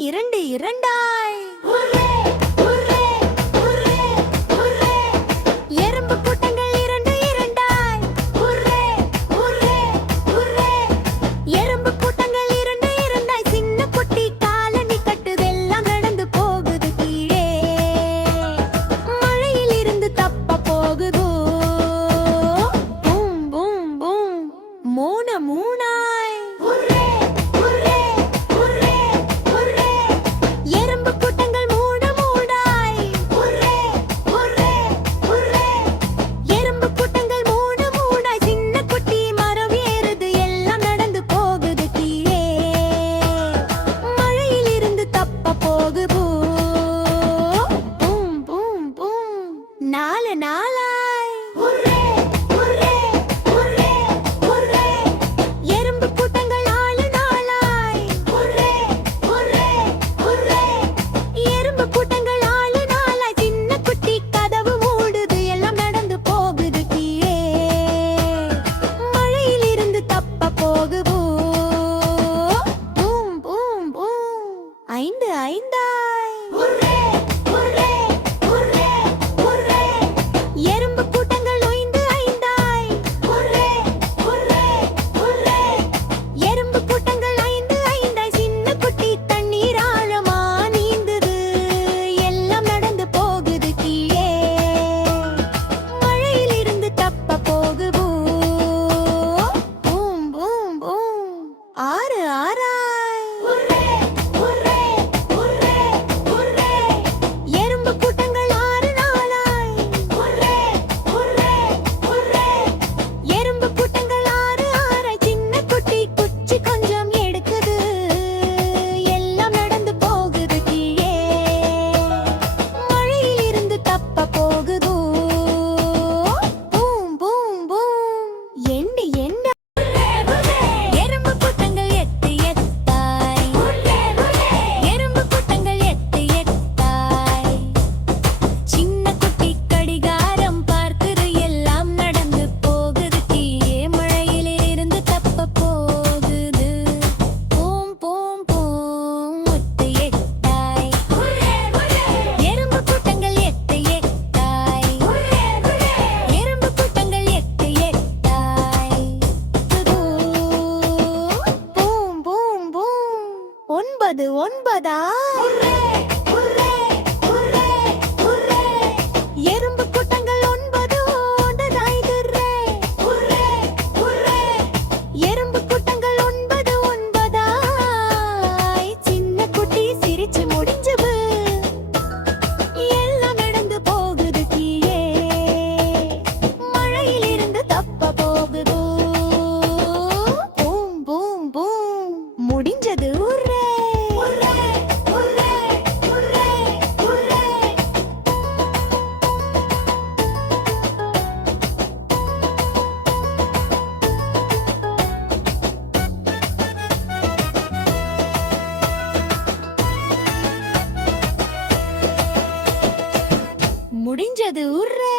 இரண்டு இரண்டாய் எறும்பு கூட்டங்கள் இரண்டு இரண்டாய் எறும்பு கூட்டங்கள் இரண்டு இரண்டாய் சின்ன குட்டி காலனி கட்டுதெல்லாம் நடந்து போகுது கீழே மழையில் இருந்து தப்ப போகுதோ பூம் பூம் பூம் மூணு மூணாய் எறும்பு கூட்டங்கள் மூட மூடாய் எறும்பு கூட்டங்கள் மூட மூடாய் சின்ன குட்டி மரம் ஏறுது எல்லாம் நடந்து போகுது கீழே மழையில் இருந்து தப்ப போகுது பூம் பூம் பூம் நாலு நாளாய் எறும்பு கூட்டங்கள் நாலு நாளாய் எறும்பு கூட்டங்கள் நாலு நாளாய் சின்ன குட்டி கதவு மூடுது எல்லாம் நடந்து போகுது கீழே மழையில் இருந்து தப்ப போகுது பூம் பூம் பூம் ஐந்து ஐந்தாய் எறும்பு கூட்டங்கள் ஐந்து ஐந்தாய் எறும்பு கூட்டங்கள் ஐந்து ஐந்தாய் சின்ன குட்டி தண்ணீர் ஆழமா நீந்துது எல்லாம் நடந்து போகுது கீழே மழையில் இருந்து தப்ப போகுது பூம் பூம் பூம் ஆறு ஆறாய் எறும்பு கூட்டங்கள் ஆறு நாளாய் எறும்பு கூட்டங்கள் ஆறு ஆறாய் சின்ன குட்டி குச்சி கொஞ்சம் எடுக்குது எல்லாம் நடந்து போகுது கீழே மழையில் இருந்து தப்ப போகுது பூம் பூம் பூம் எண்ணி எண்ண எறும்பு கூட்டங்கள் எட்டு எட்டாய் எறும்பு கூட்டங்கள் எட்டு எட்டாய் சின்ன குட்டி கடிகாரம் பார்க்குது எல்லாம் நடந்து போகுது கீழே மழையில் இருந்து தப்ப போகுது பூம் பூம் பூம் எட்டு எட்டாய் எறும்பு கூட்டங்கள் எட்டு எட்டாய் எறும்பு கூட்டங்கள் எட்டு எட்டாய் பூம் பூம் பூம் ஒன்பது ஒன்பதாய் எறும்பு கூட்டங்கள் ஒன்பது ஒன்பதாய் எறும்பு கூட்டங்கள் ஒன்பது ஒன்பதாய் சின்ன குட்டி சிரிச்சு முடிஞ்சது எல்லாம் நடந்து போகுது கீழே மழையில் இருந்து தப்ப போகுது பூம் பூம் பூம் முடிஞ்சது உர்ரே முடிஞ்சது உர்ரே